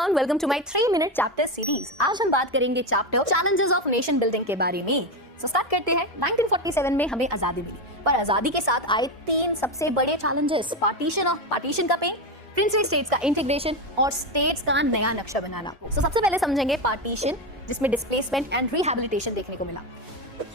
Everyone, welcome to my 3 minute chapter series. आज हम बात करेंगे chapter challenges of nation building के बारे में। सो स्टार्ट करते हैं। 1947 में हमें आजादी मिली, पर आजादी के साथ आए 3 सबसे बड़े चैलेंजेस: पार्टीशन का पेन, प्रिंसली स्टेट्स का इंटीग्रेशन और स्टेट्स का नया नक्शा बनाना। सो सबसे पहले समझेंगे पार्टीशन, जिसमें डिस्प्लेसमेंट एंड रिहैबिलिटेशन देखने को मिला।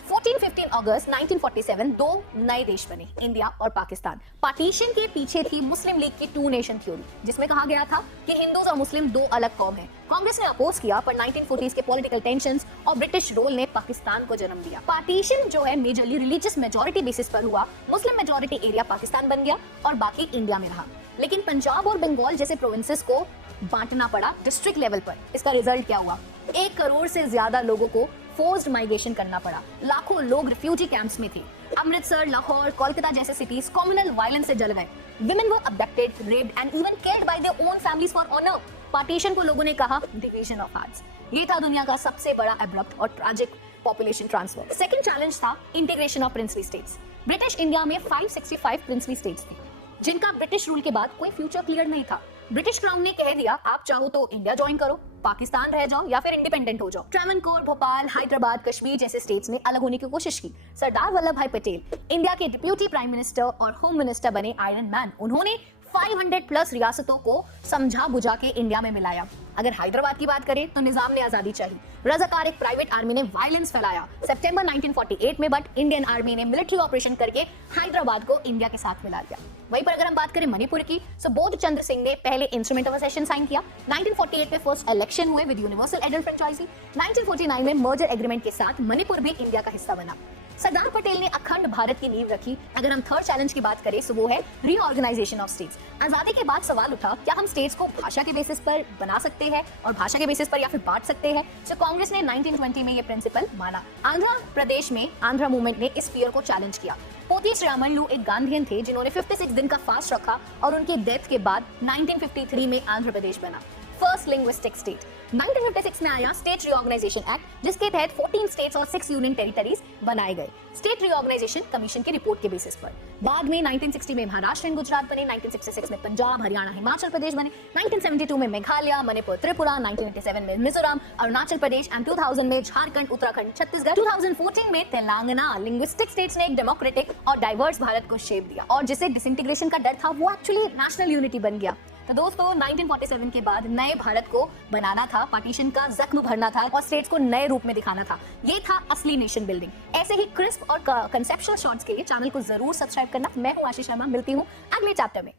14-15 अगस्त 1947 दो नए देश बने, इंडिया और पाकिस्तान। पार्टीशन के पीछे थी मुस्लिम लीग की 2 नेशन थ्योरी, जिसमें कहा गया था कि हिंदूज और मुस्लिम 2 अलग कौम हैं। कांग्रेस ने अपोज किया, पर 1940s के पॉलिटिकल टेंशंस और ब्रिटिश रूल ने पाकिस्तान को जन्म दिया। पार्टीशन जो है मेजरली रिलीजियस मेजॉरिटी बेसिस पर हुआ। मुस्लिम मेजॉरिटी एरिया पाकिस्तान बन गया और बाकी इंडिया में रहा। लेकिन पंजाब और बंगाल जैसे प्रोविंसेस को बांटना पड़ा डिस्ट्रिक्ट लेवल पर। इसका रिजल्ट क्या हुआ? 1 करोड़ से ज्यादा लोगों को फोर्स्ड माइग्रेशन करना पड़ा। लाखों लोग रिफ्यूजी कैंप्स में थे। अमृतसर, लाहौर, कोलकाता जैसे सिटीज कम्युनल वायलेंस से जल गए। Women were abducted, raped and even killed by their own families for honour. Partition को लोगों ने कहा डिवीजन ऑफ हार्ट्स। ये था दुनिया का सबसे बड़ा एब्रप्ट और tragic population transfer. Second challenge था integration of princely states. British India में 565 प्रिंसली स्टेट्स थे, जिनका ब्रिटिश रूल के बाद कोई फ्यूचर क्लियर नहीं था। ब्रिटिश क्राउन ने कह दिया, आप चाहो तो इंडिया ज्वाइन करो, पाकिस्तान रह जाओ या फिर इंडिपेंडेंट हो जाओ। ट्रावनकोर, भोपाल, हैदराबाद, कश्मीर जैसे स्टेट्स ने अलग होने की कोशिश की। सरदार वल्लभ भाई पटेल इंडिया के डिप्यूटी प्राइम मिनिस्टर और होम मिनिस्टर बने आयरन मैन। उन्होंने 500 प्लस रियासतों को समझा बुझा के इंडिया में मिलाया। अगर हैदराबाद की बात करें तो निजाम ने आजादी चाहिए। रजाकार एक प्राइवेट आर्मी ने वायलेंस फैलाया सितंबर 1948 में, बट इंडियन आर्मी ने मिलिट्री ऑपरेशन करके हैदराबाद को इंडिया के साथ मिला दिया। वहीं पर अगर हम बात करें मणिपुर की, सो बोध चंद्र सिंह ने पहले इंस्ट्रूमेंट ऑफ असेशन साइन किया। 1948 में फर्स्ट इलेक्शन हुए विद यूनिवर्सल एडल्ट फ्रेंचाइजी। 1949 में मर्जर एग्रीमेंट के साथ मणिपुर भी इंडिया का हिस्सा बना। सरदार पटेल ने अखंड भारत की नींव रखी। अगर हम थर्ड चैलेंज की बात करें तो वो है रीऑर्गेनाइजेशन ऑफ स्टेट्स। आजादी के बाद सवाल उठा, क्या हम स्टेट्स को भाषा के बेसिस पर बना सकते हैं और भाषा के बेसिस पर या फिर बांट सकते हैं? तो कांग्रेस ने 1920 में ये प्रिंसिपल माना। आंध्र प्रदेश में आंध्र मूवमेंट ने इस फियर को चैलेंज किया। पोती श्रीरामल्लू एक गांधीयन थे जिन्होंने 56 दिन का फास्ट रखा और उनके डेथ के बाद 1953 में आंध्र प्रदेश बना। फर्स्ट लिंग्विस्टिक स्टेट 1956 में आया स्टेट रीऑर्गेनाइजेशन एक्ट, जिसके तहत 14 स्टेट्स और 6 यूनियन टेरिटरीज बनाए गए स्टेट रीऑर्गेनाइजेशन कमीशन की रिपोर्ट के बेसिस पर। बाद में 1960 में महाराष्ट्र एंड गुजरात बने, 1966 में पंजाब, हरियाणा, हिमाचल प्रदेश बने, 1972 में मेघालय, मणिपुर, त्रिपुरा, 1987 में मिजोरम, अरुणाचल प्रदेश एंड 2000 में झारखंड, उत्तराखंड, छत्तीसगढ़। 2014 में तेलंगाना। लिंग्विस्टिक स्टेट्स ने एक डेमोक्रेटिक और डाइवर्स भारत को शेप दिया, और जिसे डिसइंटीग्रेशन का डर था वो एक्चुअली नेशनल यूनिटी बन गया। तो दोस्तों 1947 के बाद नए भारत को बनाना था, पार्टीशन का जख्म भरना था और स्टेट्स को नए रूप में दिखाना था। ये था असली नेशन बिल्डिंग। ऐसे ही क्रिस्प और कंसेप्चुअल शॉट्स के लिए चैनल को जरूर सब्सक्राइब करना। मैं हूं आशीष शर्मा, मिलती हूं अगले चैप्टर में।